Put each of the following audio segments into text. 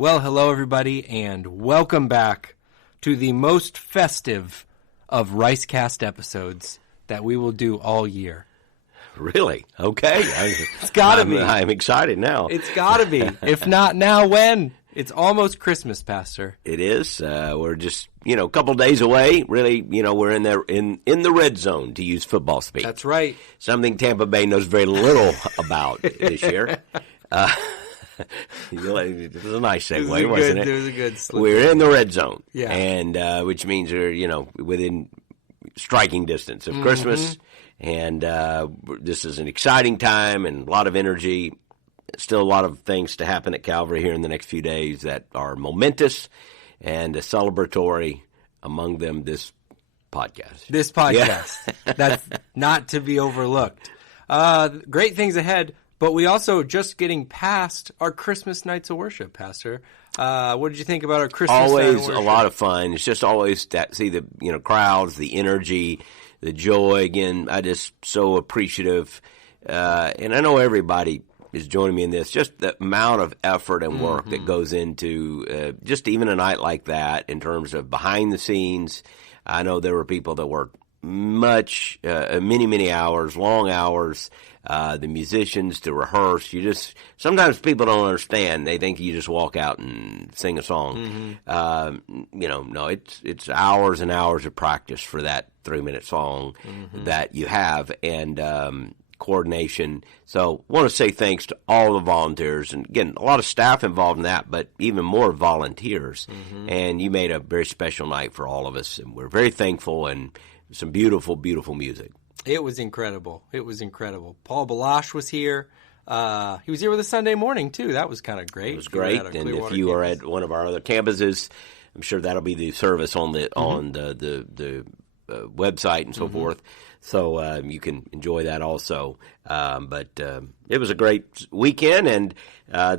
Well, hello, everybody, and welcome back to the most festive of Ricecast episodes that we will do all year. Really? Okay. It's gotta be. I'm excited now. It's gotta be. If not now, when? It's almost Christmas, Pastor. It is. We're just, a couple days away. Really, we're in the red zone, to use football speak. That's right. Something Tampa Bay knows very little about this year. It was a nice segue, wasn't it? It was a good slip. We're in the red zone. Yeah. And which means we're, within striking distance of Christmas. And this is an exciting time and a lot of energy. Still a lot of things to happen at Calvary here in the next few days that are momentous and celebratory, among them this podcast. This podcast. Yeah. That's not to be overlooked. Great things ahead, but we also just getting past our Christmas nights of worship, Pastor. What did you think about our Christmas night of Always worship? A lot of fun. It's just always see the crowds, the energy, the joy. Again, I just so appreciative, and I know everybody is joining me in this, just the amount of effort and work that goes into just even a night like that in terms of behind the scenes. I know there were people that worked many hours, long hours, the musicians to rehearse. Sometimes people don't understand. They think you just walk out and sing a song. No, it's hours and hours of practice for that 3-minute song that you have, and coordination. So I want to say thanks to all the volunteers, and again, a lot of staff involved in that, but even more volunteers. And you made a very special night for all of us, and we're very thankful, and some beautiful, beautiful music. It was incredible. Paul Balash was here. He was here with us Sunday morning, too. That was kind of great. It was great. And if you are at one of our other campuses, I'm sure that'll be the service on the website and so forth. So you can enjoy that also. But it was a great weekend, and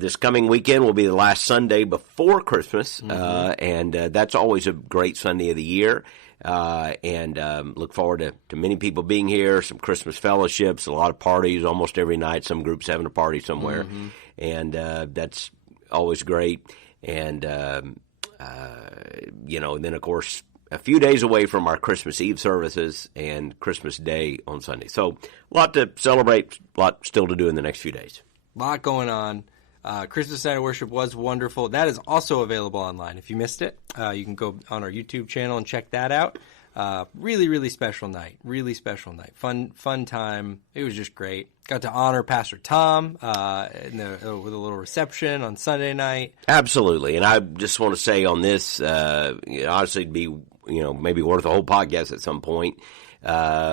this coming weekend will be the last Sunday before Christmas, and that's always a great Sunday of the year. And look forward to many people being here, some Christmas fellowships, a lot of parties almost every night, some groups having a party somewhere, and that's always great. And, and then, of course, a few days away from our Christmas Eve services and Christmas Day on Sunday. So a lot to celebrate, a lot still to do in the next few days. A lot going on. Christmas Night of Worship was wonderful. That is also available online. If you missed it, you can go on our YouTube channel and check that out. Really, really special night. Really special night. Fun time. It was just great. Got to honor Pastor Tom with a little reception on Sunday night. Absolutely. And I just want to say on this, obviously it'd be maybe worth a whole podcast at some point. But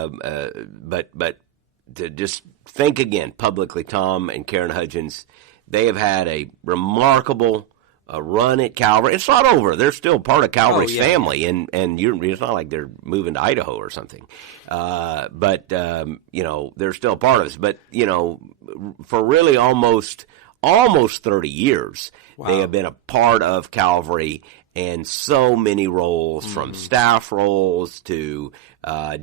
to just thank again publicly Tom and Karen Hudgens. They have had a remarkable run at Calvary. It's not over. They're still part of Calvary's family, and it's not like they're moving to Idaho or something. But they're still part of us. But, for really almost 30 years, they have been a part of Calvary, and so many roles, from staff roles to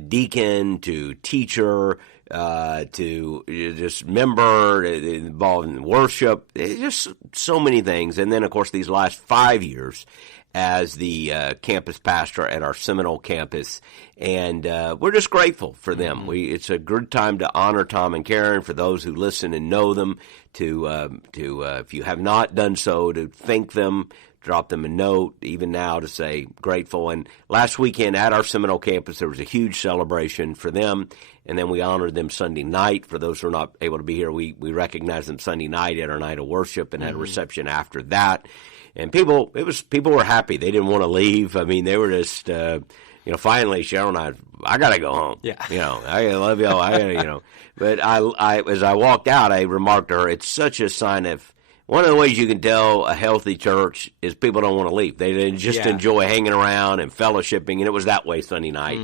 deacon to teacher, to just member, involved in worship, just so many things. And then, of course, these last 5 years as the campus pastor at our Seminole campus. And we're just grateful for them. It's a good time to honor Tom and Karen, for those who listen and know them, to if you have not done so, to thank them, drop them a note, even now, to say grateful. And last weekend at our Seminole campus, there was a huge celebration for them, and then we honored them Sunday night. For those who are not able to be here, we recognized them Sunday night at our night of worship, and had a reception after that. And people were happy. They didn't want to leave. I mean, they were just, finally, Cheryl and I got to go home. Yeah. I love y'all. But I as I walked out, I remarked to her, it's such a sign of, one of the ways you can tell a healthy church is people don't want to leave. They just enjoy hanging around and fellowshipping, and it was that way Sunday night.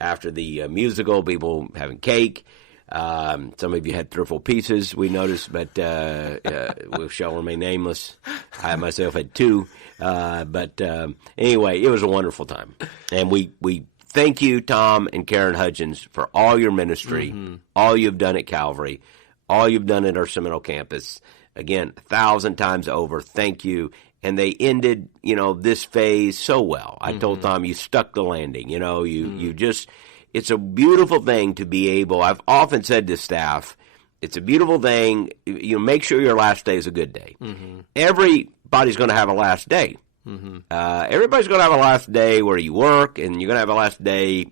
After the musical, people having cake. Some of you had 3 or 4 pieces, we noticed, but we shall remain nameless. I myself had 2. But anyway, it was a wonderful time. And we thank you, Tom and Karen Hudgens, for all your ministry, all you've done at Calvary, all you've done at our Seminole campus. again, 1,000 times over. Thank you. And they ended, this phase so well. I told Tom, you stuck the landing. You just, it's a beautiful thing to be able, I've often said to staff, it's a beautiful thing. Make sure your last day is a good day. Everybody's going to have a last day. Everybody's going to have a last day where you work, and you're going to have a last day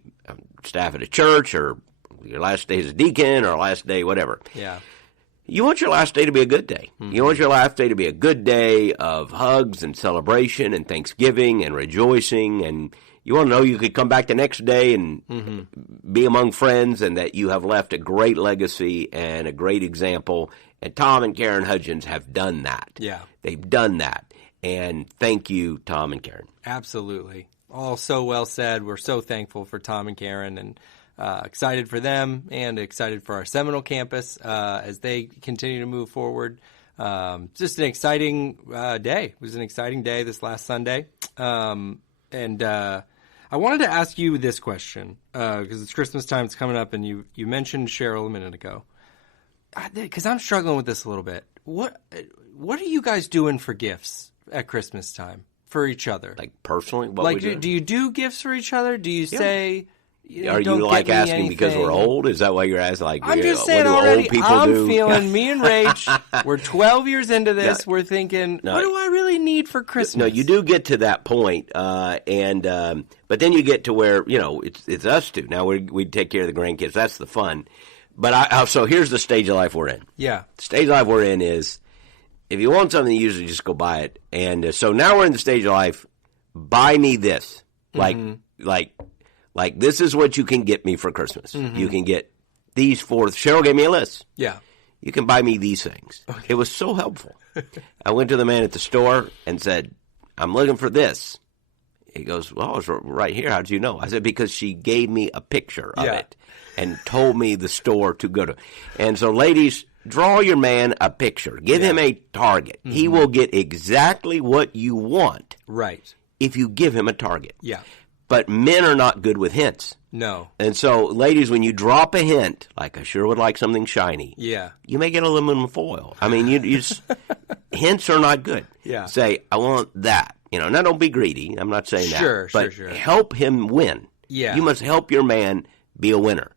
staff at a church, or your last day as a deacon, or last day whatever. Yeah. You want your last day to be a good day. You want your last day to be a good day of hugs and celebration and thanksgiving and rejoicing, and you want to know you could come back the next day and be among friends, and that you have left a great legacy and a great example. And Tom and Karen Hudgens have done that. Yeah. They've done that. And thank you, Tom and Karen. Absolutely. All so well said. We're so thankful for Tom and Karen, and excited for them and excited for our Seminole campus as they continue to move forward. Just an exciting day. It was an exciting day this last Sunday. And I wanted to ask you this question because it's Christmas time. It's coming up, and you mentioned Cheryl a minute ago. Because I'm struggling with this a little bit. What are you guys doing for gifts at Christmas time for each other? Like personally? Do you do gifts for each other? Do you say... Are you like asking because we're old? Is that why you're asking? Like, I'm just saying what do already. old people I'm do? feeling me and Rach. We're 12 years into this. We're thinking, what do I really need for Christmas? No, you do get to that point, but then you get to where it's us two. Now we take care of the grandkids. That's the fun. But so here's the stage of life we're in. Yeah, the stage of life we're in is if you want something, you usually just go buy it. And so now we're in the stage of life. Buy me this, Like this is what you can get me for Christmas. You can get these four. Cheryl gave me a list. Yeah. You can buy me these things. Okay. It was so helpful. I went to the man at the store and said, I'm looking for this. He goes, well, it's right here. How did you know? I said, because she gave me a picture of it and told me the store to go to. And so, ladies, draw your man a picture. Give him a target. He will get exactly what you want. Right. If you give him a target. Yeah. But men are not good with hints. No. And so, ladies, when you drop a hint, like I sure would like something shiny, you may get aluminum foil. I mean, you just, hints are not good. Yeah. Say, I want that. Now don't be greedy. I'm not saying that. But sure. help him win. Yeah. You must help your man be a winner.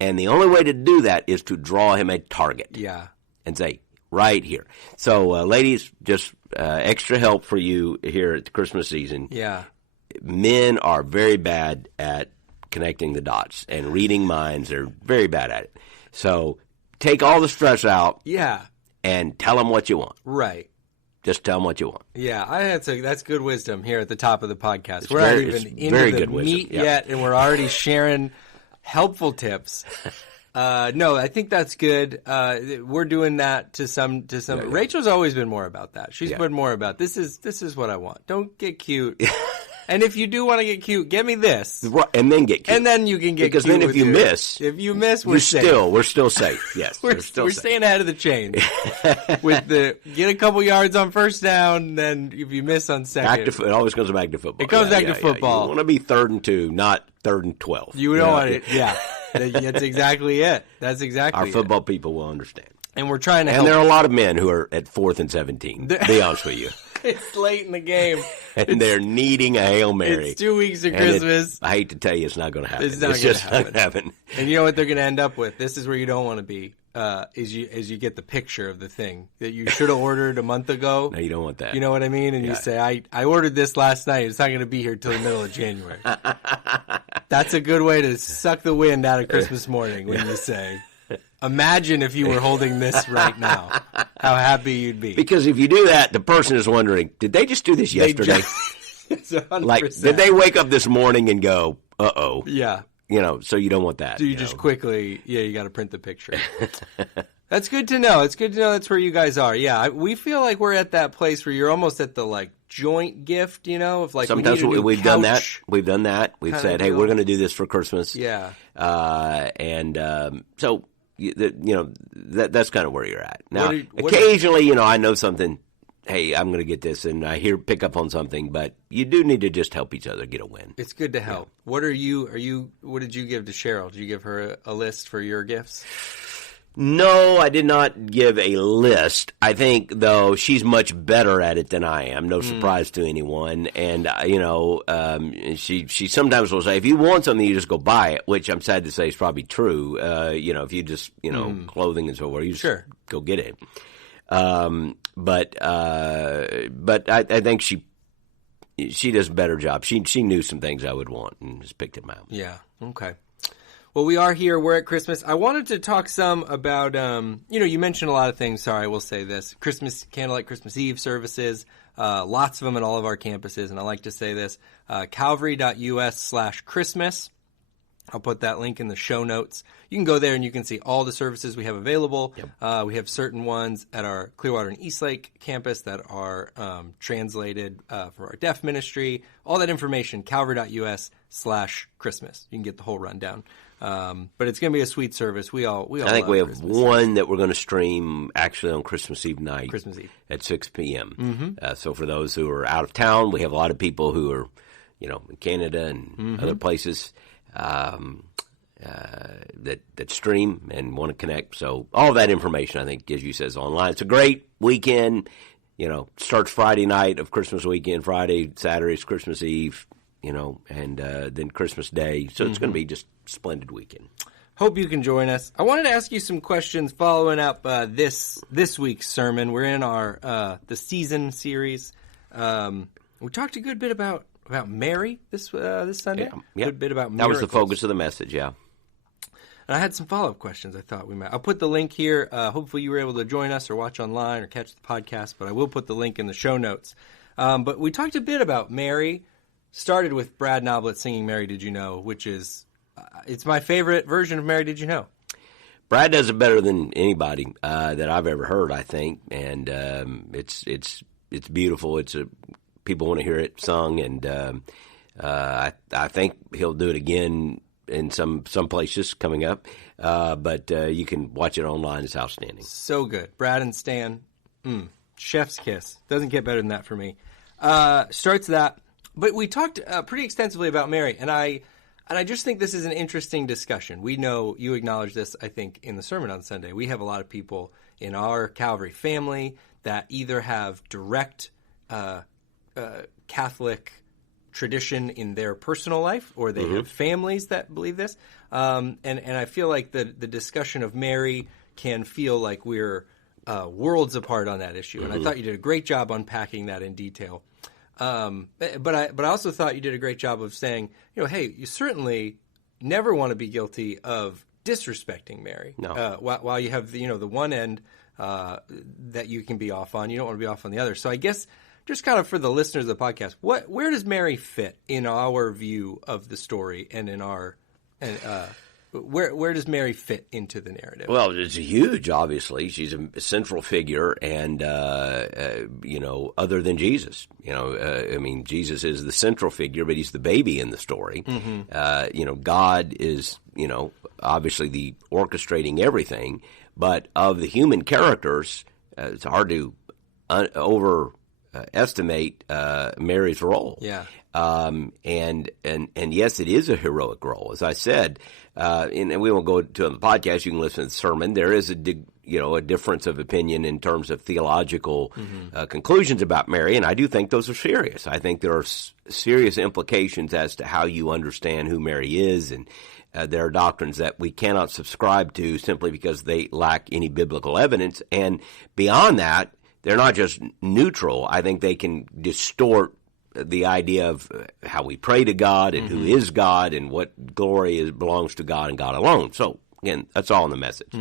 And the only way to do that is to draw him a target. Yeah. And say, right here. So, ladies, just extra help for you here at the Christmas season. Yeah. Men are very bad at connecting the dots and reading minds. They're very bad at it. So take all the stress out. Yeah. And tell them what you want. Right. Just tell them what you want. Yeah, that's good wisdom here at the top of the podcast. We're not even into the meat yet, and we're already sharing helpful tips. No, I think that's good. We're doing that to some. Yeah. Rachel's always been more about that. She's been more about this is what I want. Don't get cute. And if you do want to get cute, get me this. And then get cute. And then you can get because cute. Because then if you miss, we're safe. We're still safe. Yes. we're staying ahead of the chain. Get a couple yards on first down, then if you miss on second. It always comes back to football. It comes back to football. You want to be 3rd and 2, not 3rd and 12. You don't want it. Yeah. That's exactly it. That's exactly Our football people will understand. And we're trying to help. And there are a lot of men who are at 4th and 17, to be honest with you. It's late in the game. And they're needing a Hail Mary. It's 2 weeks of Christmas. I hate to tell you, it's not going to happen. It's just not going to happen. happen. And you know what they're going to end up with? This is where you don't want to be, is you get the picture of the thing that you should have ordered a month ago. No, you don't want that. You know what I mean? And you say, I ordered this last night. It's not going to be here till the middle of January. That's a good way to suck the wind out of Christmas morning when you say... Imagine if you were holding this right now, how happy you'd be. Because if you do that, the person is wondering, did they just do this yesterday? Like, did they wake up this morning and go, uh-oh? Yeah. So you don't want that. So you just quickly, you got to print the picture. That's good to know. It's good to know that's where you guys are. Yeah, we feel like we're at that place where you're almost at the, joint gift, of like sometimes we've done that. We've done that. We've said, hey, we're going to do this for Christmas. Yeah. So... that's kind of where you're at. Now, occasionally, I know something, hey, I'm going to get this, and I pick up on something, but you do need to just help each other get a win. It's good to help. Yeah. What did you give to Cheryl? Did you give her a list for your gifts? No, I did not give a list. I think, though, she's much better at it than I am. No surprise to anyone. And, she sometimes will say, if you want something, you just go buy it, which I'm sad to say is probably true. If you just, clothing and so forth, you just go get it. But I think she does a better job. She knew some things I would want and just picked them out. Yeah. Okay. Well, we are here. We're at Christmas. I wanted to talk some about, you mentioned a lot of things. Sorry, I will say this. Christmas, candlelight Christmas Eve services, lots of them at all of our campuses. And I like to say this, calvary.us/Christmas. I'll put that link in the show notes. You can go there and you can see all the services we have available. Yep. We have certain ones at our Clearwater and Eastlake campus that are translated for our deaf ministry. All that information, calvary.us/Christmas. You can get the whole rundown. But it's going to be a sweet service. We all I think we have Christmas one that we're going to stream actually on Christmas Eve night. Christmas Eve. At 6 p.m. Mm-hmm. So for those who are out of town, we have a lot of people who are, in Canada and other places that stream and want to connect. So all that information, I think, as you said, is online. It's a great weekend. Starts Friday night of Christmas weekend. Friday, Saturday is Christmas Eve. And then Christmas Day. So it's going to be just a splendid weekend. Hope you can join us. I wanted to ask you some questions following up this week's sermon. We're in our the season series. We talked a good bit about Mary this Sunday. Yeah. Good bit about miracles. That was the focus of the message, yeah. And I had some follow-up questions I thought we might. I'll put the link here. Hopefully you were able to join us or watch online or catch the podcast, but I will put the link in the show notes. But we talked a bit about Mary. Started with Brad Noblet singing Mary Did You Know, which is, it's my favorite version of Mary Did You Know. Brad does it better than anybody that I've ever heard, I think. And it's beautiful. People want to hear it sung, and I think he'll do it again in some places coming up. But you can watch it online. It's outstanding. So good. Brad and Stan, chef's kiss. Doesn't get better than that for me. Starts that. But we talked pretty extensively about Mary, and I just think this is an interesting discussion. We know you acknowledge this, I think, in the sermon on Sunday. We have a lot of people in our Calvary family that either have direct Catholic tradition in their personal life, or they have families that believe this. And I feel like the discussion of Mary can feel like we're worlds apart on that issue. And I thought you did a great job unpacking that in detail. But I also thought you did a great job of saying, hey, you certainly never want to be guilty of disrespecting Mary. No. While you have the one end that you can be off on, you don't want to be off on the other. So I guess just kind of for the listeners of the podcast, where does Mary fit in our view of the story and in our where does Mary fit into the narrative? Well, it's huge, obviously. She's a central figure, and, other than Jesus. Jesus is the central figure, but he's the baby in the story. God is, obviously the orchestrating everything, but of the human characters, it's hard to overestimate Mary's role. Yeah. And yes, it is a heroic role. As I said, and we won't go to the podcast. You can listen to the sermon. There is a difference of opinion in terms of theological conclusions about Mary, and I do think those are serious. I think there are serious implications as to how you understand who Mary is, and there are doctrines that we cannot subscribe to simply because they lack any biblical evidence. And beyond that, they're not just neutral. I think they can distort the idea of how we pray to God and who is God and what glory belongs to God and God alone. So, again, that's all in the message.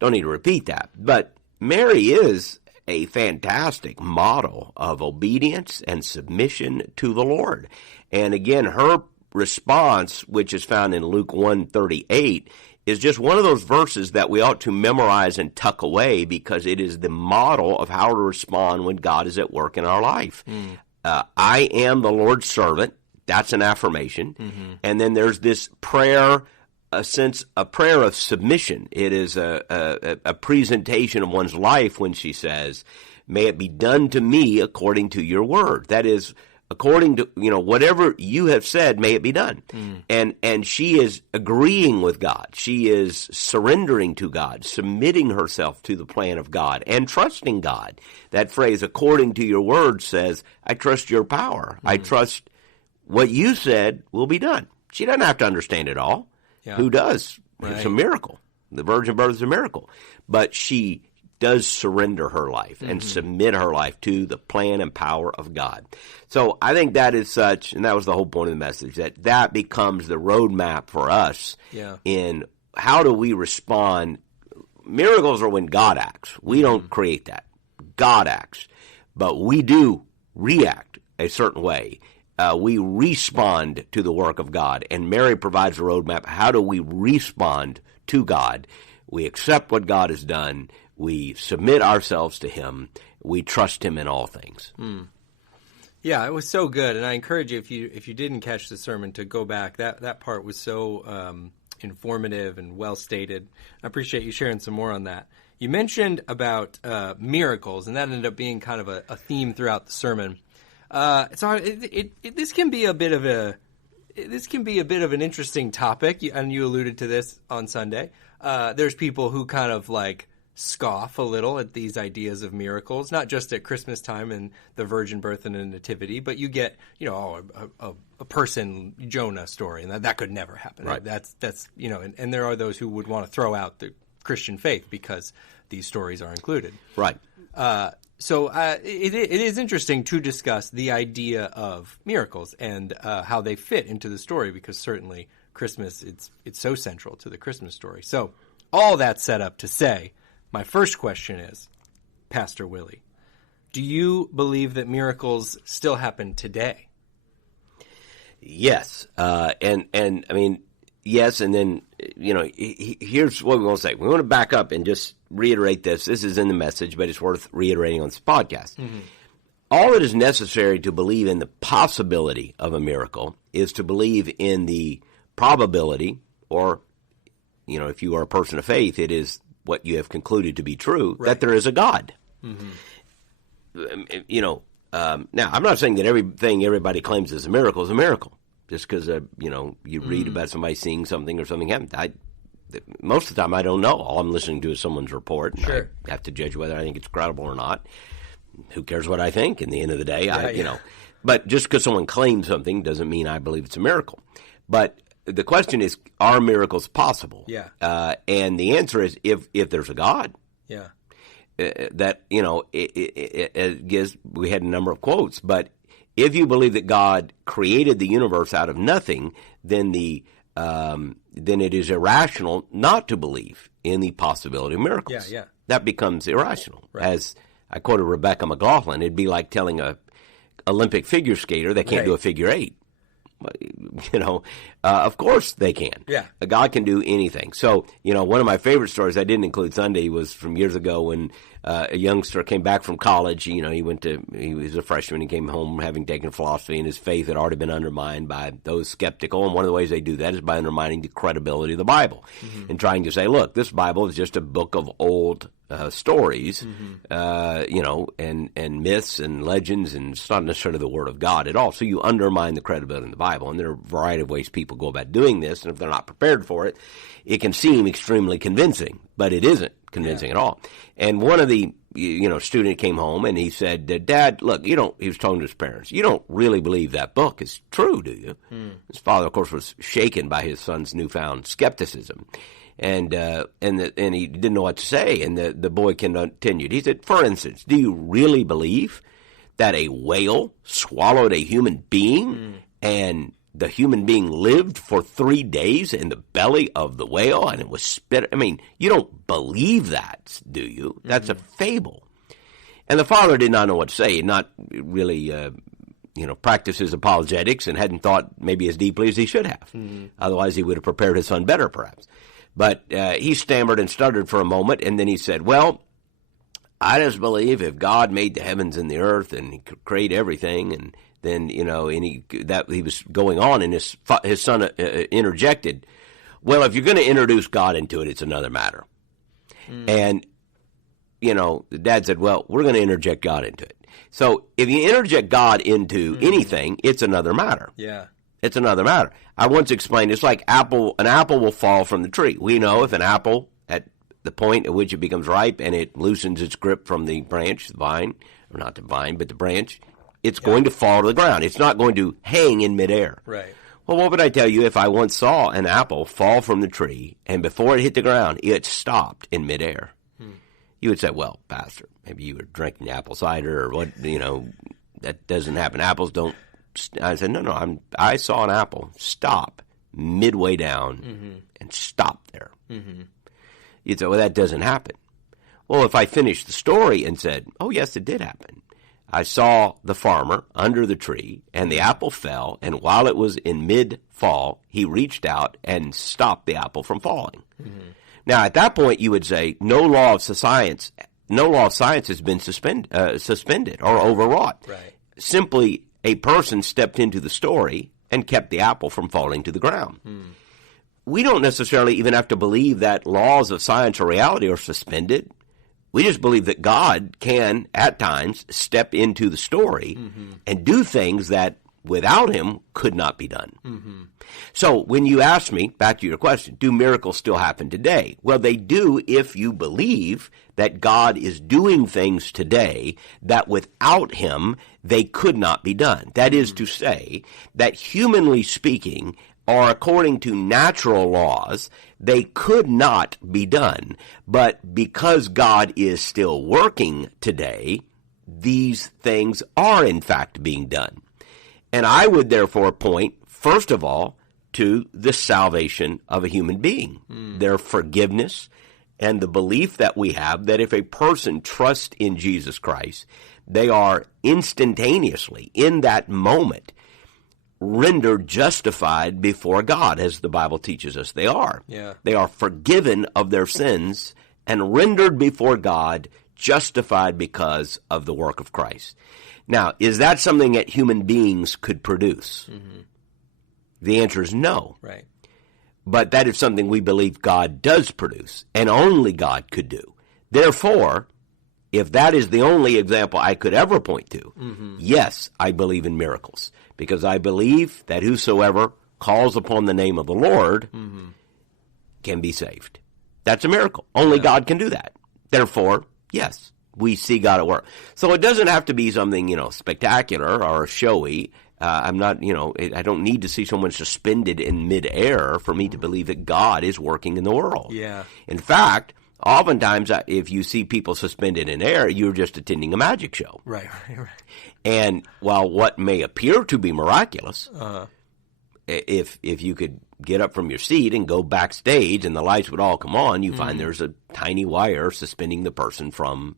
Don't need to repeat that. But Mary is a fantastic model of obedience and submission to the Lord. And again, her response, which is found in Luke 1:38, is just one of those verses that we ought to memorize and tuck away because it is the model of how to respond when God is at work in our life. I am the Lord's servant. That's an affirmation. And then there's this prayer, a prayer of submission. It is a presentation of one's life when she says, may it be done to me according to your word. That is according to, whatever you have said, may it be done. And she is agreeing with God. She is surrendering to God, submitting herself to the plan of God, and trusting God. That phrase, according to your word, says, I trust your power. I trust what you said will be done. She doesn't have to understand it all. Yeah. Who does? Right. It's a miracle. The virgin birth is a miracle. But she does surrender her life and submit her life to the plan and power of God. So I think that is such, and that was the whole point of the message, that becomes the roadmap for us in how do we respond. Miracles are when God acts. We don't create that. God acts. But we do react a certain way. We respond to the work of God, and Mary provides a roadmap. How do we respond to God? We accept what God has done. We submit ourselves to Him. We trust Him in all things. Yeah, it was so good, and I encourage you, if you didn't catch the sermon, to go back. That part was so informative and well stated. I appreciate you sharing some more on that. You mentioned about miracles, and that ended up being kind of a theme throughout the sermon. This can be a bit of an interesting topic, and you alluded to this on Sunday. There's people who kind of like scoff a little at these ideas of miracles, not just at Christmas time and the virgin birth and the nativity, but you get, a person Jonah story, and that could never happen. Right? That's and there are those who would want to throw out the Christian faith because these stories are included. Right. So it is interesting to discuss the idea of miracles and how they fit into the story, because certainly Christmas, it's so central to the Christmas story. So all that set up to say, my first question is, Pastor Willie, do you believe that miracles still happen today? Yes. And I mean, yes, and then, here's what we want to say. We want to back up and just reiterate this. This is in the message, but it's worth reiterating on this podcast. All that is necessary to believe in the possibility of a miracle is to believe in the probability, or, if you are a person of faith, it is what you have concluded to be true, that there is a God. Now, I'm not saying that everything everybody claims is a miracle is a miracle. Just because, you read about somebody seeing something or something happened. Most of the time, I don't know. All I'm listening to is someone's report. And I have to judge whether I think it's credible or not. Who cares what I think? In the end of the day, But just because someone claims something doesn't mean I believe it's a miracle. But the question is, are miracles possible? Yeah. And the answer is, if there's a God. Yeah. That, it gives, we had a number of quotes, but if you believe that God created the universe out of nothing, then then it is irrational not to believe in the possibility of miracles. Yeah. That becomes irrational. Right. As I quoted Rebecca McLaughlin, it'd be like telling a Olympic figure skater they can't do a figure eight. Of course they can. Yeah. God can do anything. So, one of my favorite stories I didn't include Sunday was from years ago when a youngster came back from college. He was a freshman. He came home having taken philosophy, and his faith had already been undermined by those skeptical. And one of the ways they do that is by undermining the credibility of the Bible and trying to say, look, this Bible is just a book of old stories, and myths and legends, and it's not necessarily the Word of God at all. So you undermine the credibility of the Bible, and there are a variety of ways people go about doing this, and if they're not prepared for it, it can seem extremely convincing, but it isn't convincing at all. And one of the student came home and he said, Dad, look, he was talking to his parents, you don't really believe that book is true, do you? His father, of course, was shaken by his son's newfound skepticism. And he didn't know what to say, and the boy continued. He said, for instance, do you really believe that a whale swallowed a human being and the human being lived for 3 days in the belly of the whale and it was spit? I mean, you don't believe that, do you? That's a fable. And the father did not know what to say. He had not really practiced his apologetics and hadn't thought maybe as deeply as he should have. Otherwise, he would have prepared his son better, perhaps. But he stammered and stuttered for a moment, and then he said, well, I just believe if God made the heavens and the earth and he could create everything, and then, he was going on, and his son interjected, well, if you're going to introduce God into it, it's another matter. And the dad said, well, we're going to interject God into it. So if you interject God into anything, it's another matter. Yeah. It's another matter. I once explained, it's like an apple will fall from the tree. We know if an apple, at the point at which it becomes ripe and it loosens its grip from the branch, the vine, or not the vine, but the branch, it's going to fall to the ground. It's not going to hang in midair. Right. Well, what would I tell you if I once saw an apple fall from the tree and before it hit the ground, it stopped in midair? You would say, well, Pastor, maybe you were drinking apple cider or what, that doesn't happen. Apples don't. I said, no, I saw an apple stop midway down and stop there. You'd say, well, that doesn't happen. Well, if I finished the story and said, oh, yes, it did happen. I saw the farmer under the tree, and the apple fell, and while it was in mid-fall, he reached out and stopped the apple from falling. Now, at that point, you would say, no law of science has been suspended or overwrought. Right. Simply, a person stepped into the story and kept the apple from falling to the ground. We don't necessarily even have to believe that laws of science or reality are suspended. We just believe that God can, at times, step into the story and do things that, without him, could not be done. So when you ask me, back to your question, do miracles still happen today? Well, they do if you believe that God is doing things today that without him, they could not be done. That is to say that humanly speaking, or according to natural laws, they could not be done. But because God is still working today, these things are in fact being done. And I would therefore point, first of all, to the salvation of a human being, their forgiveness, and the belief that we have that if a person trusts in Jesus Christ, they are instantaneously, in that moment, rendered justified before God, as the Bible teaches us they are. Yeah. They are forgiven of their sins and rendered before God, justified because of the work of Christ. Now, is that something that human beings could produce? The answer is no. Right. But that is something we believe God does produce, and only God could do. Therefore, if that is the only example I could ever point to, yes, I believe in miracles, because I believe that whosoever calls upon the name of the Lord can be saved. That's a miracle. Only God can do that. Therefore, yes, we see God at work. So it doesn't have to be something, spectacular or showy. I'm not, I don't need to see someone suspended in midair for me to believe that God is working in the world. Yeah. In fact, oftentimes if you see people suspended in air, you're just attending a magic show. Right. And while what may appear to be miraculous, if you could get up from your seat and go backstage and the lights would all come on, you find there's a tiny wire suspending the person from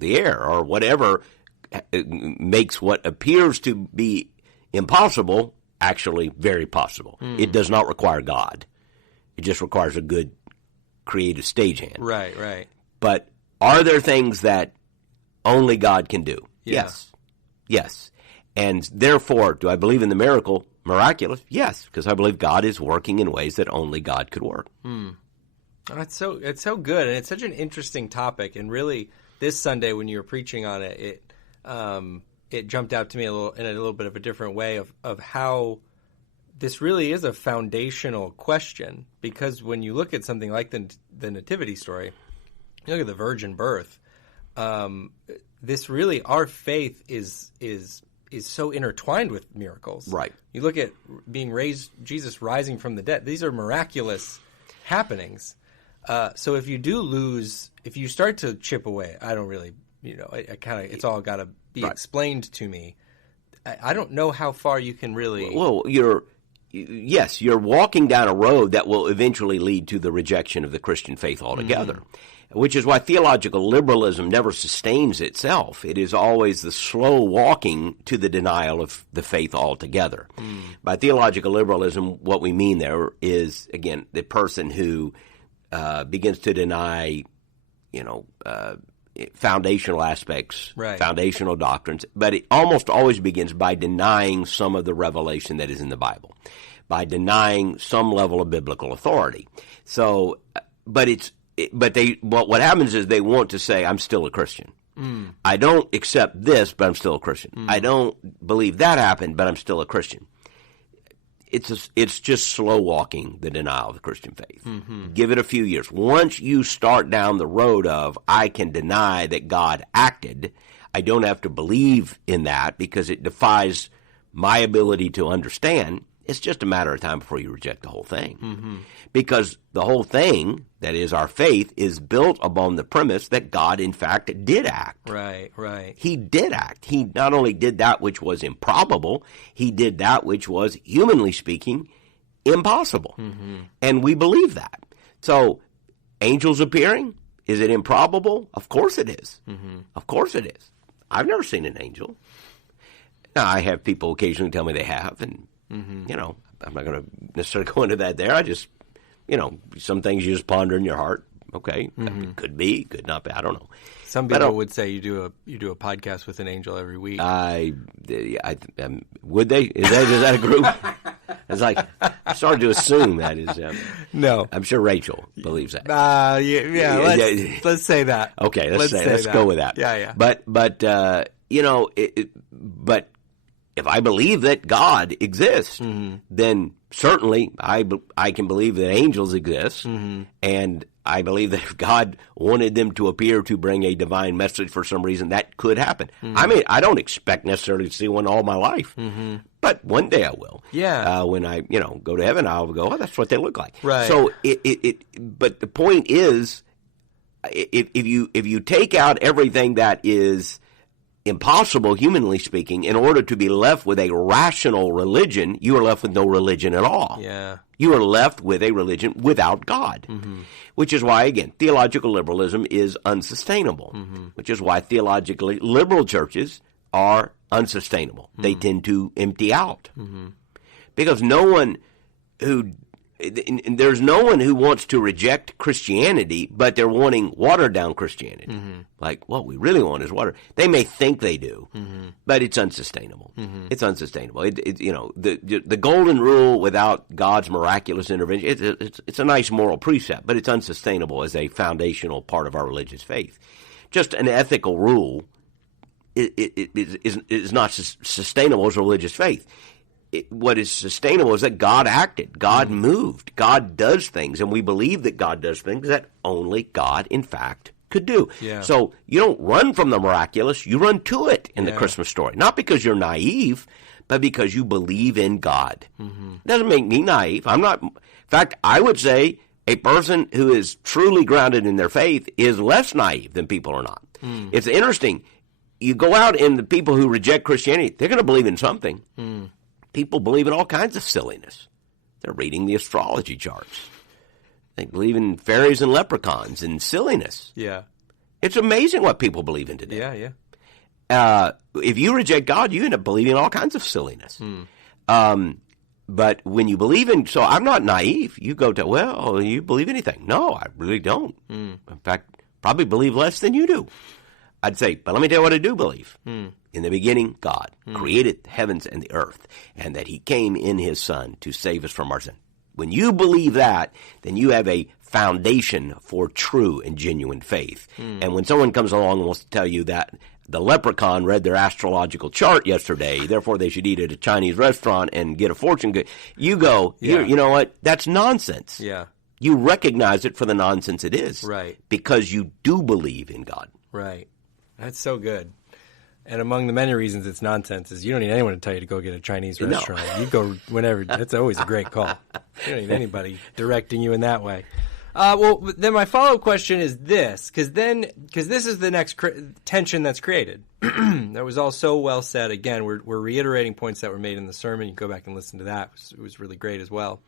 the air, or whatever makes what appears to be impossible actually very possible. It does not require God. It just requires a good creative stagehand. Right. But are there things that only God can do? Yeah. Yes. And therefore, do I believe in the miraculous? Yes, because I believe God is working in ways that only God could work. It's so good, and it's such an interesting topic. And really, this Sunday when you were preaching on it, it jumped out to me in a little bit of a different way of how this really is a foundational question. Because when you look at something like the nativity story, you look at the virgin birth. This really, our faith is so intertwined with miracles. Right. You look at being raised, Jesus rising from the dead. These are miraculous happenings. So if you start to chip away, I don't really, it's all got to be explained to me. I don't know how far you can really. Well, you're walking down a road that will eventually lead to the rejection of the Christian faith altogether. Which is why theological liberalism never sustains itself. It is always the slow walking to the denial of the faith altogether. By theological liberalism, what we mean there is, again, the person who begins to deny, foundational aspects, foundational doctrines, but it almost always begins by denying some of the revelation that is in the Bible, by denying some level of biblical authority. So, but it's what happens is they want to say, I'm still a Christian. I don't accept this, but I'm still a Christian. I don't believe that happened, but I'm still a Christian. It's just slow walking the denial of the Christian faith. Give it a few years. Once you start down the road of, I can deny that God acted, I don't have to believe in that because it defies my ability to understand, it's just a matter of time before you reject the whole thing. Because the whole thing, that is our faith, is built upon the premise that God, in fact, did act. Right. He did act. He not only did that which was improbable, he did that which was, humanly speaking, impossible. And we believe that. So, angels appearing, is it improbable? Of course it is. Of course it is. I've never seen an angel. Now, I have people occasionally tell me they have, and, you know, I'm not going to necessarily go into that there. I just, you know, some things you just ponder in your heart. Okay, could be, could not be. I don't know. Some people would say you do a podcast with an angel every week. Would they? Is that a group? It's like I started to assume that is. No, I'm sure Rachel believes that. Let's say that. Okay, let's go with that. Yeah. But you know, but if I believe that God exists, then certainly I can believe that angels exist, and I believe that if God wanted them to appear to bring a divine message for some reason, that could happen. I mean, I don't expect necessarily to see one all my life, but one day I will. Yeah. When I go to heaven, I'll go, oh, that's what they look like. Right. So but the point is, if you take out everything that is impossible, humanly speaking, in order to be left with a rational religion, you are left with no religion at all. Yeah. You are left with a religion without God, which is why, again, theological liberalism is unsustainable, which is why theologically liberal churches are unsustainable. They tend to empty out because there's no one who wants to reject Christianity, but they're wanting watered down Christianity. Like, what we really want is water. They may think they do, but it's unsustainable. It's unsustainable. The golden rule without God's miraculous intervention, it's a nice moral precept, but it's unsustainable as a foundational part of our religious faith. Just an ethical rule is not sustainable as a religious faith. What is sustainable is that God acted, God moved, God does things, and we believe that God does things that only God, in fact, could do. Yeah. So you don't run from the miraculous, you run to it in the Christmas story. Not because you're naive, but because you believe in God. It doesn't make me naive. I'm not. In fact, I would say a person who is truly grounded in their faith is less naive than people are not. It's interesting. You go out and the people who reject Christianity, they're going to believe in something. People believe in all kinds of silliness. They're reading the astrology charts. They believe in fairies and leprechauns and silliness. Yeah. It's amazing what people believe in today. Yeah. If you reject God, you end up believing in all kinds of silliness. But when you believe in, so I'm not naive. You go to, well, you believe anything. No, I really don't. In fact, probably believe less than you do. I'd say, but let me tell you what I do believe. In the beginning, God created the heavens and the earth, and that he came in his Son to save us from our sin. When you believe that, then you have a foundation for true and genuine faith. And when someone comes along and wants to tell you that the leprechaun read their astrological chart yesterday, therefore they should eat at a Chinese restaurant and get a fortune cookie, you go, you know what, that's nonsense. Yeah. You recognize it for the nonsense it is. Right. Because you do believe in God. Right. That's so good. And among the many reasons it's nonsense is you don't need anyone to tell you to go get a Chinese restaurant. No. You go whenever. That's always a great call. You don't need anybody directing you in that way. Well, then my follow-up question is this, because this is the next tension that's created. That was all so well said. Again, we're reiterating points that were made in the sermon. You can go back and listen to that. It was really great as well.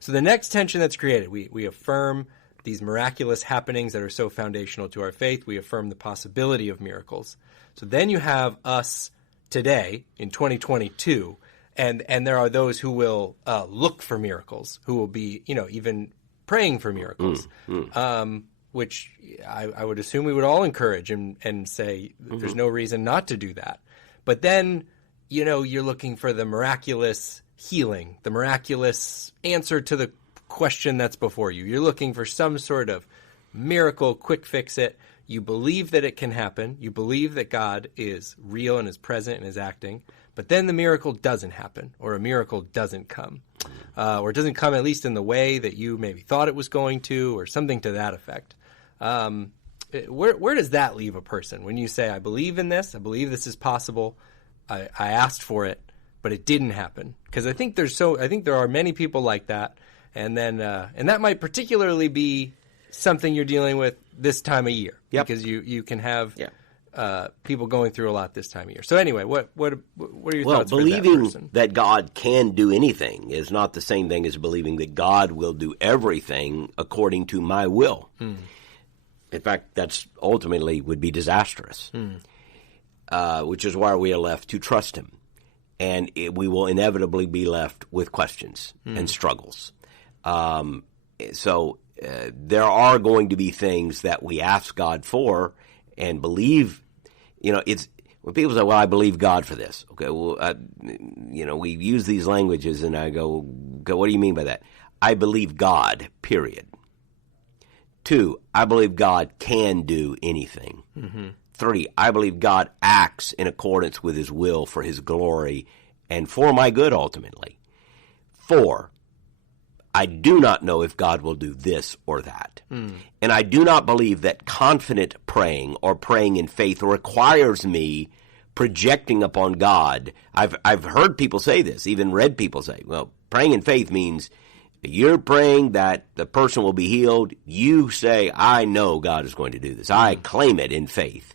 So the next tension that's created, we affirm these miraculous happenings that are so foundational to our faith. We affirm the possibility of miracles. So then you have us today in 2022, and there are those who will look for miracles, who will be, even praying for miracles, which I would assume we would all encourage and say there's no reason not to do that. But then, you're looking for the miraculous healing, the miraculous answer to the question that's before you. You're looking for some sort of miracle, quick fix it. You believe that it can happen. You believe that God is real and is present and is acting. But then the miracle doesn't happen, or a miracle doesn't come. Or it doesn't come at least in the way that you maybe thought it was going to, or something to that effect. Where does that leave a person when you say, I believe in this, I believe this is possible, I asked for it, but it didn't happen? Because I think there are many people like that, and then and that might particularly be something you're dealing with this time of year, because you can have people going through a lot this time of year. So anyway, what are your thoughts? Well, believing for that person? that God can do anything is not the same thing as believing that God will do everything according to my will. In fact, that's ultimately would be disastrous, which is why we are left to trust him. And we will inevitably be left with questions and struggles. So there are going to be things that we ask God for and believe. It's when people say, well, I believe God for this. Okay, well, we use these languages, and I go, what do you mean by that? I believe God, period. 2, I believe God can do anything. 3, I believe God acts in accordance with his will for his glory and for my good ultimately. 4, I do not know if God will do this or that. And I do not believe that confident praying or praying in faith requires me projecting upon God. I've heard people say this, even read people say, well, praying in faith means you're praying that the person will be healed. You say, I know God is going to do this. I claim it in faith.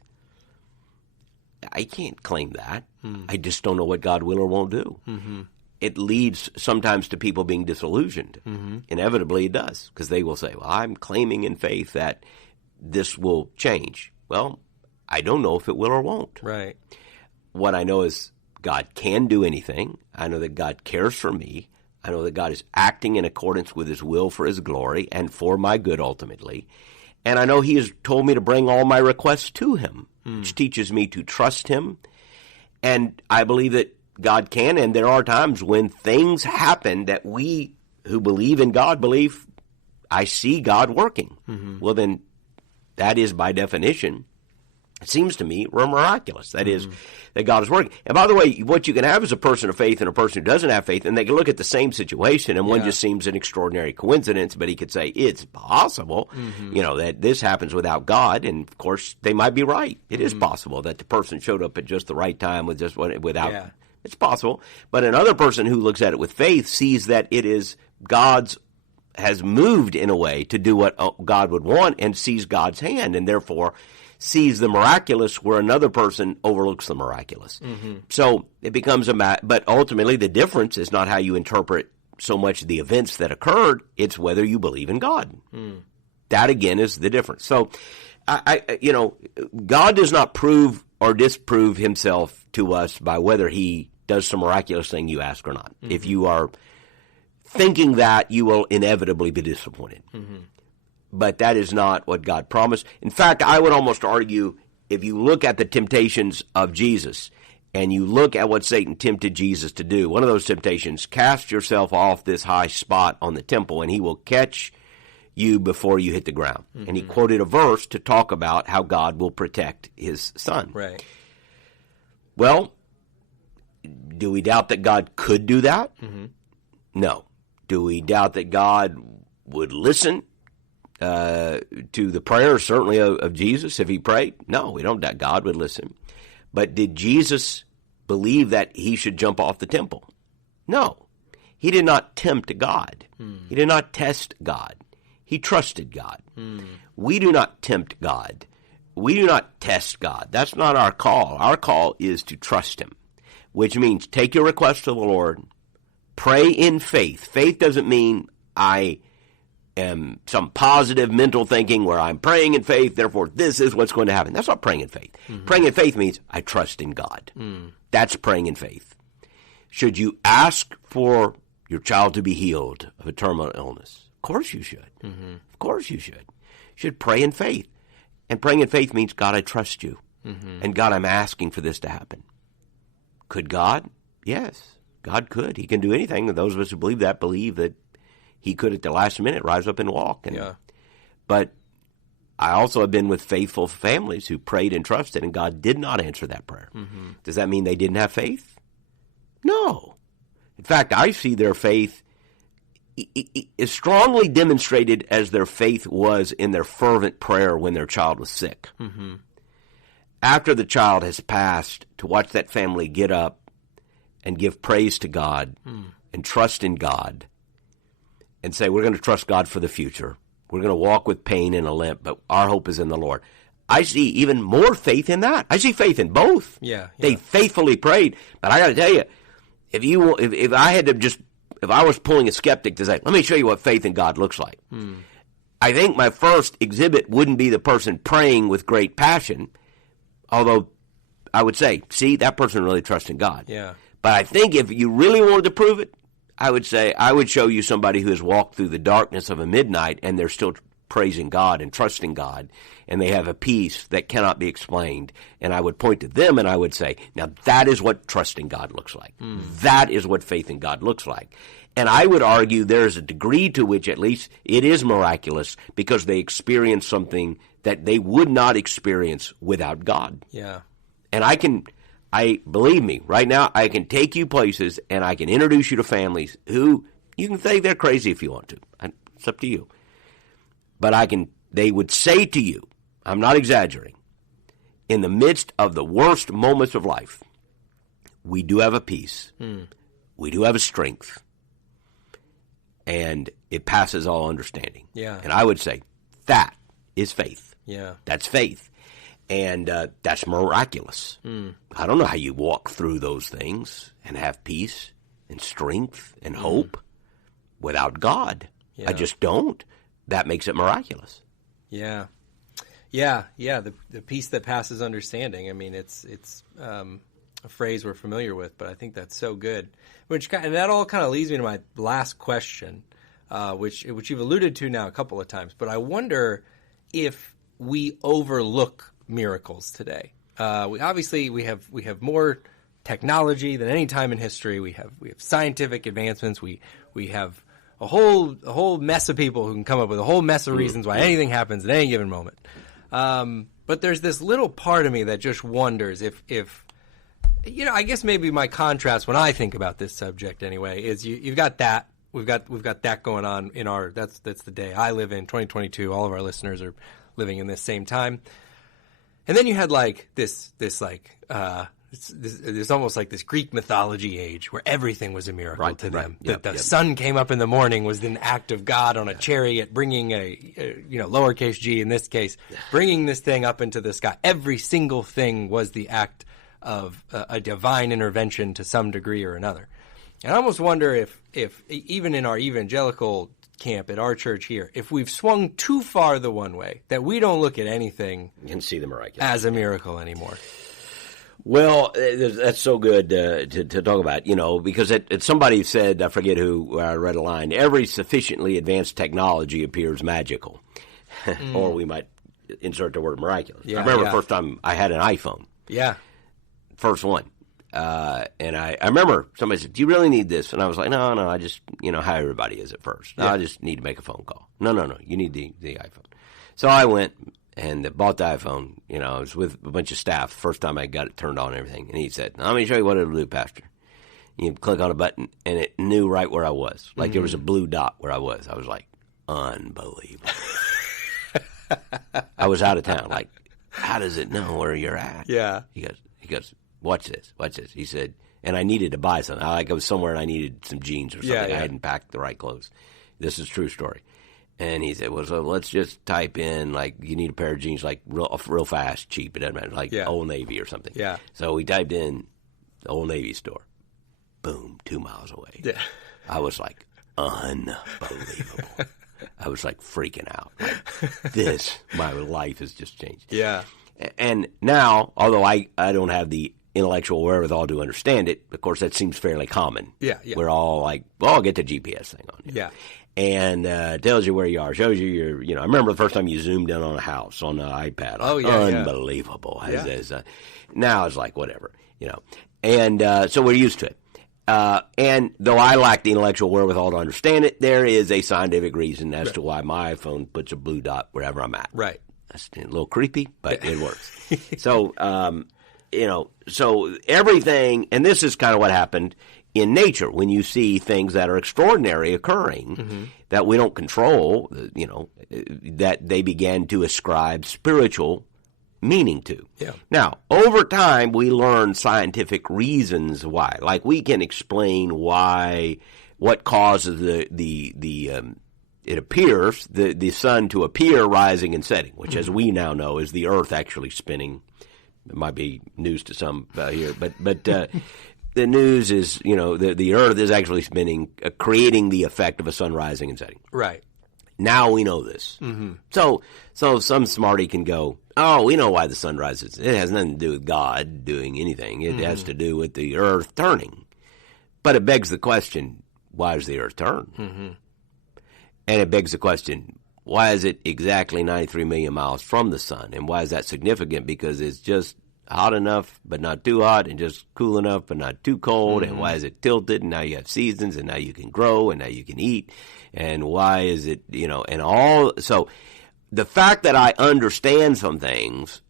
I can't claim that. I just don't know what God will or won't do. It leads sometimes to people being disillusioned. Inevitably it does, because they will say, well, I'm claiming in faith that this will change. Well, I don't know if it will or won't. Right. What I know is God can do anything. I know that God cares for me. I know that God is acting in accordance with his will for his glory and for my good ultimately. And I know he has told me to bring all my requests to him, which teaches me to trust him. And I believe that God can, and there are times when things happen that we who believe in God believe, I see God working. Well, then that is by definition, it seems to me, miraculous. That is, that God is working. And by the way, what you can have is a person of faith and a person who doesn't have faith, and they can look at the same situation, and one just seems an extraordinary coincidence, but he could say, it's possible, that this happens without God, and of course, they might be right. It is possible that the person showed up at just the right time with just without. Yeah. It's possible. But another person who looks at it with faith sees that it is God's has moved in a way to do what God would want and sees God's hand, and therefore sees the miraculous where another person overlooks the miraculous. So it becomes but ultimately the difference is not how you interpret so much the events that occurred, it's whether you believe in God. That again is the difference. So God does not prove or disprove himself to us by whether he does some miraculous thing you ask or not. If you are thinking that, you will inevitably be disappointed. But that is not what God promised. In fact, I would almost argue, if you look at the temptations of Jesus and you look at what Satan tempted Jesus to do, one of those temptations, cast yourself off this high spot on the temple and he will catch you before you hit the ground. And he quoted a verse to talk about how God will protect his son. Right. Well, do we doubt that God could do that? No. Do we doubt that God would listen to the prayers, certainly of Jesus, if he prayed? No, we don't doubt God would listen. But did Jesus believe that he should jump off the temple? No. He did not tempt God. He did not test God. He trusted God. We do not tempt God. We do not test God. That's not our call. Our call is to trust him, which means take your request to the Lord, pray in faith. Faith doesn't mean I am some positive mental thinking where I'm praying in faith, therefore this is what's going to happen. That's not praying in faith. Praying in faith means I trust in God. That's praying in faith. Should you ask for your child to be healed of a terminal illness? Of course you should. Of course you should. You should pray in faith. And praying in faith means, God, I trust you. And God, I'm asking for this to happen. Could God? Yes, God could. He can do anything. And those of us who believe that he could at the last minute rise up and walk. But I also have been with faithful families who prayed and trusted, and God did not answer that prayer. Mm-hmm. Does that mean they didn't have faith? No. In fact, I see their faith is strongly demonstrated as their faith was in their fervent prayer when their child was sick. Mm-hmm. After the child has passed, to watch that family get up and give praise to God and trust in God and say, we're going to trust God for the future. We're going to walk with pain and a limp, but our hope is in the Lord. I see even more faith in that. I see faith in both. Yeah. They faithfully prayed. But I got to tell you, if I was pulling a skeptic to say, let me show you what faith in God looks like, I think my first exhibit wouldn't be the person praying with great passion, although I would say, see, that person really trusts in God. Yeah. But I think if you really wanted to prove it, I would say I would show you somebody who has walked through the darkness of a midnight and they're still praising God and trusting God, and they have a peace that cannot be explained. And I would point to them and I would say, now that is what trusting God looks like. That is what faith in God looks like. And I would argue there is a degree to which at least it is miraculous because they experience something that they would not experience without God. Yeah. And believe me, right now, I can take you places and I can introduce you to families who you can think they're crazy if you want to. It's up to you. But they would say to you, I'm not exaggerating, in the midst of the worst moments of life, we do have a peace. We do have a strength. And it passes all understanding. Yeah. And I would say that is faith. Yeah. That's faith. And that's miraculous. I don't know how you walk through those things and have peace and strength and hope without God. Yeah. I just don't. That makes it miraculous. Yeah. Yeah. The peace that passes understanding. I mean, it's a phrase we're familiar with, but I think that's so good. And that all kind of leads me to my last question, which you've alluded to now a couple of times. But I wonder if we overlook miracles today. We have more technology than any time in history. We have scientific advancements. We have a whole mess of people who can come up with a whole mess of reasons why anything happens at any given moment. But there's this little part of me that just wonders if I guess maybe my contrast when I think about this subject anyway is you've got that. We've got that going on in that's the day I live in, 2022. All of our listeners are living in this same time. And then you had like this almost like this Greek mythology age where everything was a miracle to them. Yep, the sun came up in the morning was an act of God on a chariot, bringing a lowercase g in this case, bringing this thing up into the sky. Every single thing was the act of a divine intervention to some degree or another. And I almost wonder if even in our evangelical camp at our church here, if we've swung too far the one way, that we don't look at anything You can see the miraculous as a miracle anymore. Well, that's so good to talk about, because somebody said, I forget who, I read a line, every sufficiently advanced technology appears magical. Or we might insert the word miraculous. Yeah, I remember the first time I had an iPhone. Yeah. First one. And I remember somebody said, do you really need this? And I was like, no, I just, how everybody is at first. No, I just need to make a phone call. No, you need the iPhone. So I went and bought the iPhone. I was with a bunch of staff the first time I got it turned on and everything. And he said, let me show you what it'll do, Pastor. You click on a button, and it knew right where I was. Like there was a blue dot where I was. I was like, unbelievable. I was out of town. Like, how does it know where you're at? Yeah. He goes, watch this. He said, and I needed to buy something. I was somewhere and I needed some jeans or something. Yeah. I hadn't packed the right clothes. This is a true story. And he said, well, so let's just type in, like, you need a pair of jeans, like, real fast, cheap. It doesn't matter, like Old Navy or something. Yeah. So we typed in the Old Navy store. Boom, 2 miles away. Yeah. I was like, unbelievable. I was like freaking out. Like, my life has just changed. Yeah. And now, although I don't have the intellectual wherewithal to understand it, of course, that seems fairly common. Yeah. We're all like, well, I'll get the GPS thing on. Yeah. And tells you where you are, shows you your, I remember the first time you zoomed in on a house on the iPad. Oh, yeah. Unbelievable. Yeah. Now it's like, whatever, And so we're used to it. And though I lack the intellectual wherewithal to understand it, there is a scientific reason as to why my iPhone puts a blue dot wherever I'm at. Right. That's a little creepy, but it works. So, so everything, and this is kind of what happened in nature when you see things that are extraordinary occurring that we don't control, that they began to ascribe spiritual meaning to. Yeah. Now, over time, we learn scientific reasons why. Like we can explain what causes it appears the sun to appear rising and setting, which, as we now know, is the Earth actually spinning. It might be news to some here, but the news is, the Earth is actually spinning, creating the effect of a sun rising and setting. Right. Now we know this. So some smarty can go, oh, we know why the sun rises. It has nothing to do with God doing anything. It has to do with the Earth turning. But it begs the question, why does the Earth turn? And it begs the question, why is it exactly 93 million miles from the sun? And why is that significant? Because it's just hot enough but not too hot, and just cool enough but not too cold. And why is it tilted? And now you have seasons, and now you can grow, and now you can eat. And why is it, and all. So the fact that I understand some things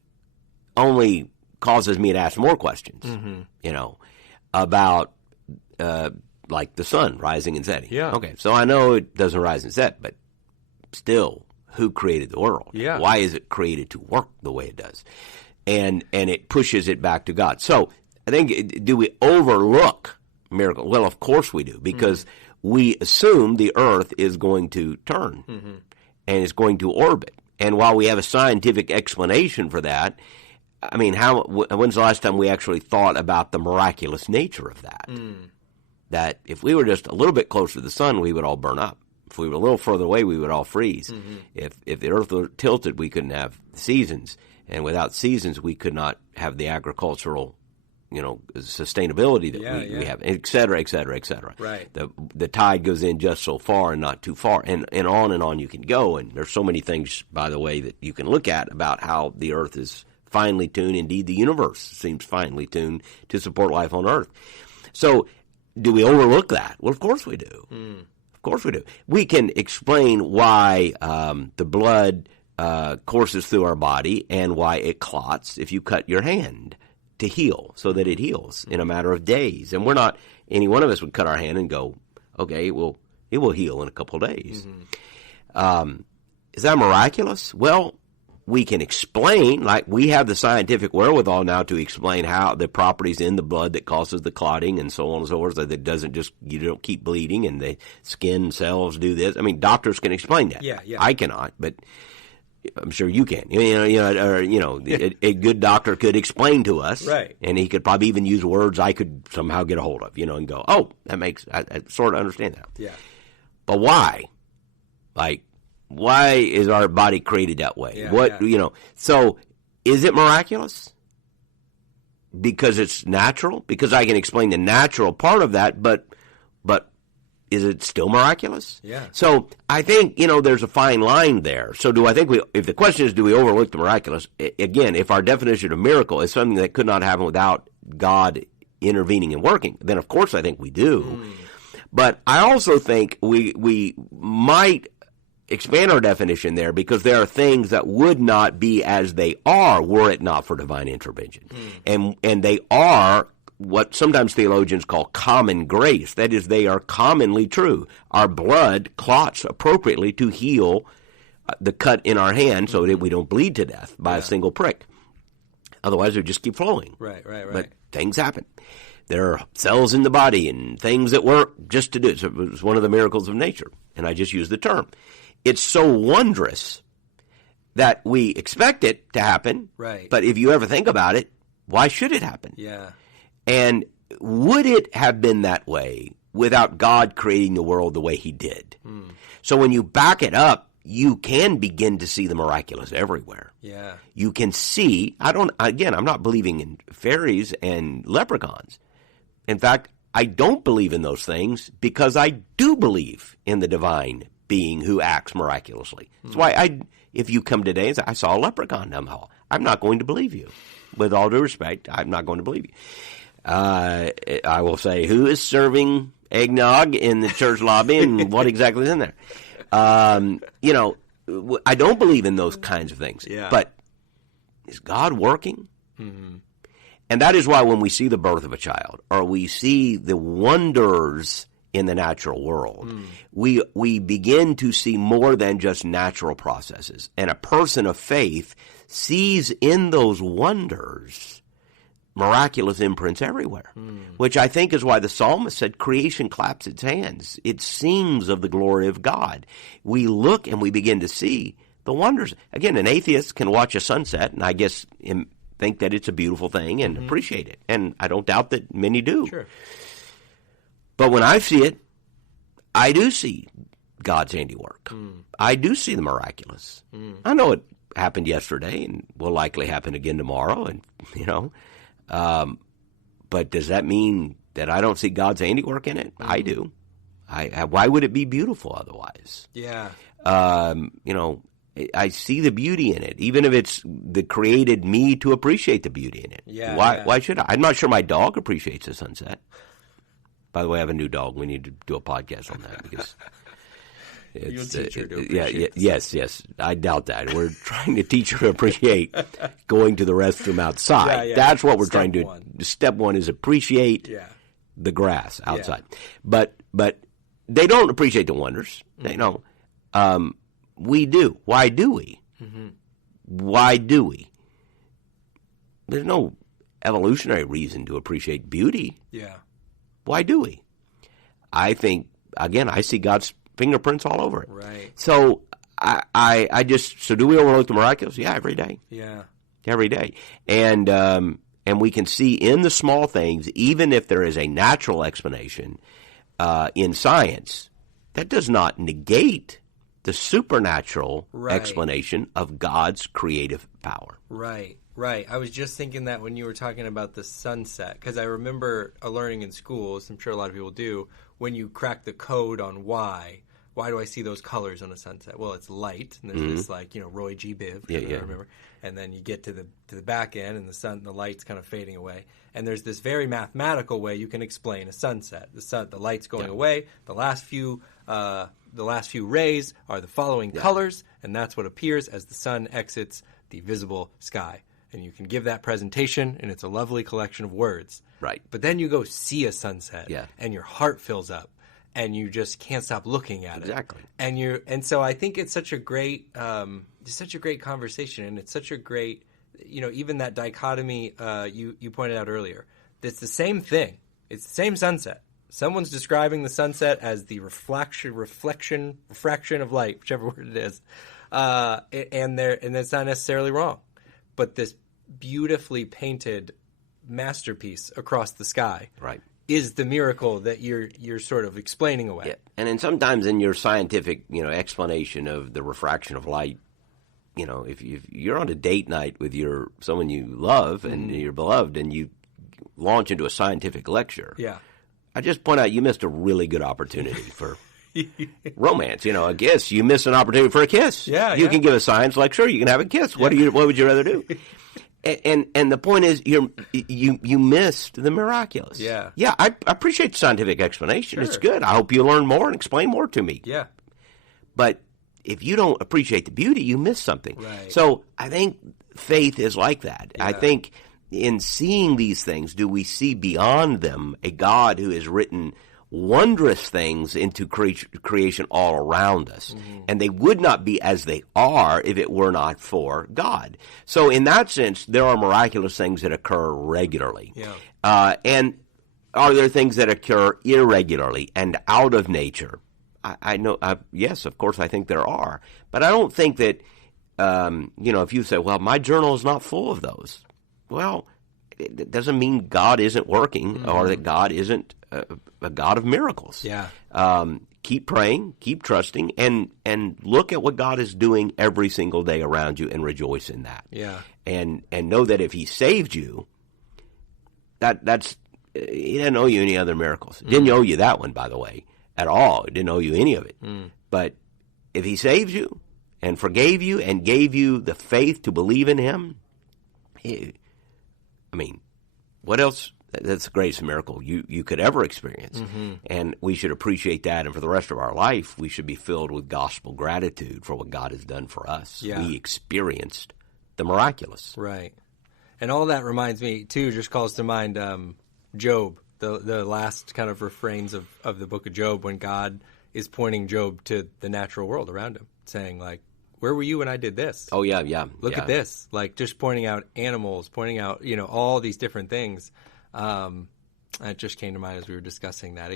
only causes me to ask more questions, about like the sun rising and setting. Yeah. Okay, so I know it doesn't rise and set, but still, who created the world? Yeah. Why is it created to work the way it does? And it pushes it back to God. So I think, do we overlook miracles? Well, of course we do, because we assume the Earth is going to turn and it's going to orbit. And while we have a scientific explanation for that, I mean, when's the last time we actually thought about the miraculous nature of that? That if we were just a little bit closer to the sun, we would all burn up. If we were a little further away, we would all freeze. If the Earth were tilted, we couldn't have seasons. And without seasons, we could not have the agricultural, sustainability that we have, et cetera, et cetera, et cetera. Right. The tide goes in just so far and not too far, and on you can go. And there's so many things, by the way, that you can look at about how the Earth is finely tuned. Indeed, the universe seems finely tuned to support life on Earth. So do we overlook that? Well, of course we do. Of course we do. We can explain why the blood courses through our body and why it clots if you cut your hand to heal, so that it heals in a matter of days. And any one of us would cut our hand and go, okay, well, it will heal in a couple of days. Is that miraculous? Well, we can explain, like we have the scientific wherewithal now to explain how the properties in the blood that causes the clotting and so on and so forth, that it doesn't just, you don't keep bleeding and the skin cells do this. I mean, doctors can explain that. Yeah. I cannot, but I'm sure you can. A good doctor could explain to us, right? And he could probably even use words I could somehow get a hold of, and go, oh, I sort of understand that. Yeah. But why? Like, why is our body created that way? So is it miraculous? Because it's natural? Because I can explain the natural part of that, but is it still miraculous? Yeah. So I think, there's a fine line there. So do I think if the question is, do we overlook the miraculous? Again, if our definition of miracle is something that could not happen without God intervening and working, then of course I think we do. But I also think we might expand our definition there, because there are things that would not be as they are were it not for divine intervention. And they are what sometimes theologians call common grace. That is, they are commonly true. Our blood clots appropriately to heal the cut in our hand so that we don't bleed to death by a single prick. Otherwise, it would just keep flowing. Right. But things happen. There are cells in the body and things that work just to do it. So it's one of the miracles of nature, and I just use the term. It's so wondrous that we expect it to happen. Right. But if you ever think about it, why should it happen? Yeah. And would it have been that way without God creating the world the way he did? So when you back it up, you can begin to see the miraculous everywhere. Yeah. You can see, I'm not believing in fairies and leprechauns. In fact, I don't believe in those things because I do believe in the divine being who acts miraculously. That's why if you come today and say, I saw a leprechaun down the hall, I'm not going to believe you. With all due respect, I'm not going to believe you. I will say, who is serving eggnog in the church lobby and what exactly is in there? I don't believe in those kinds of things. Yeah. But is God working? Mm-hmm. And that is why when we see the birth of a child, or we see the wonders in the natural world, we begin to see more than just natural processes. And a person of faith sees in those wonders miraculous imprints everywhere, which I think is why the psalmist said creation claps its hands. It sings of the glory of God. We look and we begin to see the wonders. Again, an atheist can watch a sunset, and I guess think that it's a beautiful thing and appreciate it. And I don't doubt that many do. Sure. But when I see it, I do see God's handiwork. I do see the miraculous. I know it happened yesterday and will likely happen again tomorrow, and but does that mean that I don't see God's handiwork in it? I do. Why would it be beautiful otherwise? Yeah. I see the beauty in it, even if it's the created me to appreciate the beauty in it. Yeah. Why should I? I'm not sure my dog appreciates the sunset. By the way, I have a new dog. We need to do a podcast on that because you'll teach her to appreciate. Yes. I doubt that. We're trying to teach her to appreciate going to the restroom outside. Yeah. That's what we're trying to do. Step one is appreciate the grass outside. But they don't appreciate the wonders. They don't. We do. Why do we? Why do we? There's no evolutionary reason to appreciate beauty. Yeah. Why do we? I think, again, I see God's fingerprints all over it. Right. So so do we overlook the miraculous? Yeah, every day. Yeah. Every day. And we can see in the small things, even if there is a natural explanation in science, that does not negate the supernatural explanation of God's creative power. Right. I was just thinking that when you were talking about the sunset, because I remember learning in school, as I'm sure a lot of people do, when you crack the code on why do I see those colors on a sunset? Well, it's light, and there's this Roy G. Biv, I remember, and then you get to the back end, and the light's kind of fading away, and there's this very mathematical way you can explain a sunset. The light's going away, the last few rays are the following colors, and that's what appears as the sun exits the visible sky. And you can give that presentation, and it's a lovely collection of words. Right. But then you go see a sunset, and your heart fills up, and you just can't stop looking at it. Exactly. And so I think it's such a great conversation, and it's such a great, even that dichotomy you pointed out earlier. It's the same thing. It's the same sunset. Someone's describing the sunset as the refraction of light, whichever word it is, and it's not necessarily wrong. But this beautifully painted masterpiece across the sky is the miracle that you're sort of explaining away. Yeah. And then sometimes in your scientific explanation of the refraction of light, if you're on a date night with someone you love and your beloved, and you launch into a scientific lecture, I just point out you missed a really good opportunity for romance. A kiss. You miss an opportunity for a kiss. You can give a science lecture. You can have a kiss. What would you rather do? And the point is, you missed the miraculous. I appreciate the scientific explanation. Sure. It's good. I hope you learn more and explain more to me. But if you don't appreciate the beauty, you miss something. Right. So I think faith is like that. I think in seeing these things, do we see beyond them a God who has written wondrous things into creation all around us, and they would not be as they are if it were not for God. So in that sense, there are miraculous things that occur regularly. And are there things that occur irregularly and out of nature? I know, yes, of course, I think there are. But I don't think that, if you say, well, my journal is not full of those. Well, it doesn't mean God isn't working or that God isn't a God of miracles. Keep praying, keep trusting, and look at what God is doing every single day around you and rejoice in that. And know that if He saved you, that's He didn't owe you any other miracles. Didn't owe you that one, by the way, at all. He didn't owe you any of it. But if He saved you and forgave you and gave you the faith to believe in Him, what else that's the greatest miracle you could ever experience. And we should appreciate that. And for the rest of our life, we should be filled with gospel gratitude for what God has done for us. Yeah. We experienced the miraculous. Right. And all that reminds me, too, just calls to mind Job, the last kind of refrains of the book of Job, when God is pointing Job to the natural world around him, saying, like, where were you when I did this? Oh, yeah. Look at this. Like, just pointing out animals, pointing out, all these different things. It just came to mind as we were discussing that.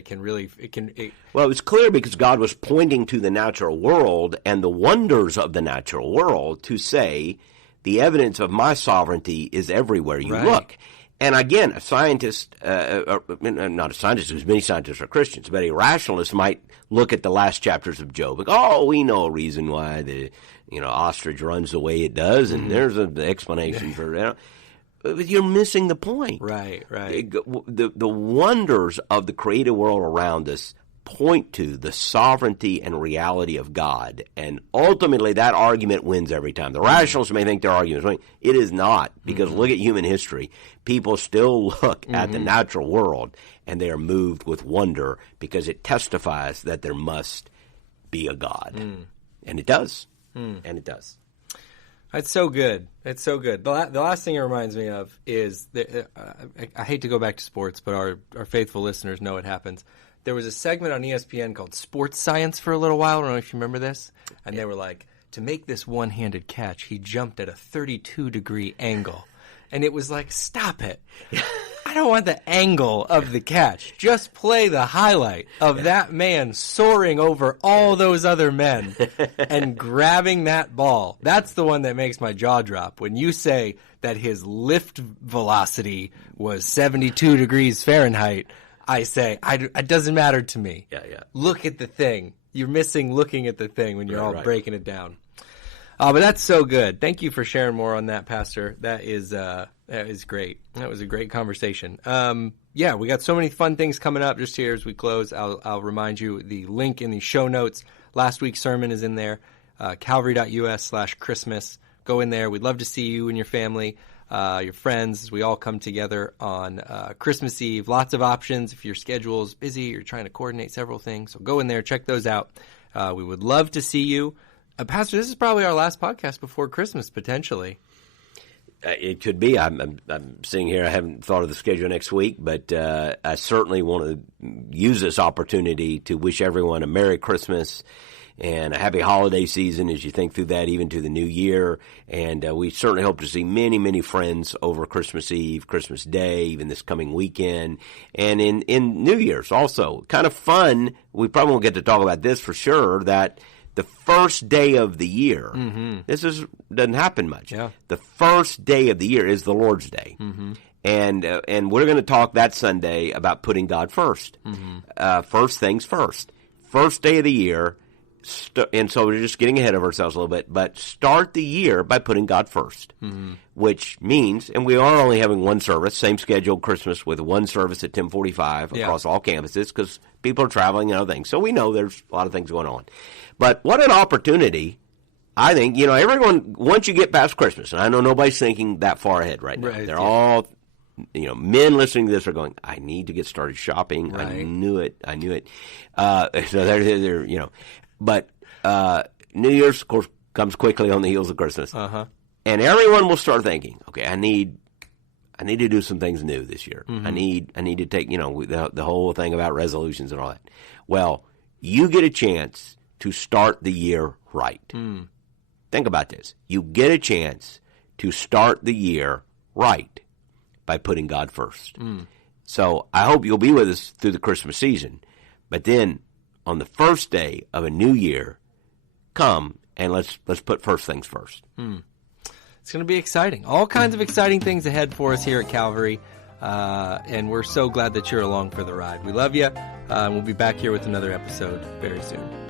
Well, it was clear because God was pointing to the natural world and the wonders of the natural world to say, the evidence of my sovereignty is everywhere you look. And again, a scientist, not a scientist, because many scientists are Christians, but a rationalist might look at the last chapters of Job. Like, oh, we know a reason why the ostrich runs the way it does, and there's an explanation for it. But you're missing the point. Right. The wonders of the created world around us point to the sovereignty and reality of God. And ultimately, that argument wins every time. The rationalists may think their argument is winning. It is not, because look at human history. People still look at the natural world, and they are moved with wonder because it testifies that there must be a God. And it does. And it does. It's so good. It's so good. The last thing it reminds me of is, I hate to go back to sports, but our faithful listeners know it happens. There was a segment on ESPN called Sports Science for a little while. I don't know if you remember this. And they were like, to make this one-handed catch, he jumped at a 32-degree angle. And it was like, stop it. I don't want the angle of the catch. Just play the highlight of that man soaring over all those other men and grabbing that ball. That's the one that makes my jaw drop. When you say that his lift velocity was 72 degrees Fahrenheit, I say, it doesn't matter to me. Yeah. Look at the thing. You're missing looking at the thing when you're breaking it down. But that's so good. Thank you for sharing more on that, Pastor. That is great. That was a great conversation. We got so many fun things coming up. Just here as we close, I'll remind you the link in the show notes. Last week's sermon is in there, calvary.us/Christmas. Go in there. We'd love to see you and your family, your friends, as we all come together on Christmas Eve. Lots of options if your schedule is busy, you're trying to coordinate several things. So go in there, check those out. We would love to see you. Pastor, this is probably our last podcast before Christmas, potentially. It could be. I'm sitting here. I haven't thought of the schedule next week, but I certainly want to use this opportunity to wish everyone a Merry Christmas and a happy holiday season as you think through that, even to the new year. And we certainly hope to see many, many friends over Christmas Eve, Christmas Day, even this coming weekend, and in New Year's also. Kind of fun. We probably won't get to talk about this for sure, that the first day of the year, doesn't happen much. Yeah. The first day of the year is the Lord's Day. And we're going to talk that Sunday about putting God first. First things first. First day of the year. And so we're just getting ahead of ourselves a little bit, but start the year by putting God first, which means, and we are only having one service, same schedule, Christmas, with one service at 10:45 across all campuses because people are traveling and other things. So we know there's a lot of things going on. But what an opportunity, I think, everyone, once you get past Christmas, and I know nobody's thinking that far ahead right now. They're all, men listening to this are going, I need to get started shopping. I knew it. So they're But New Year's, of course, comes quickly on the heels of Christmas. And everyone will start thinking, okay, I need to do some things new this year. I need to take, the whole thing about resolutions and all that. Well, you get a chance to start the year right. Think about this. You get a chance to start the year right by putting God first. So I hope you'll be with us through the Christmas season. But then on the first day of a new year, come and let's put first things first. It's going to be exciting. All kinds of exciting things ahead for us here at Calvary. And we're so glad that you're along for the ride. We love you. And we'll be back here with another episode very soon.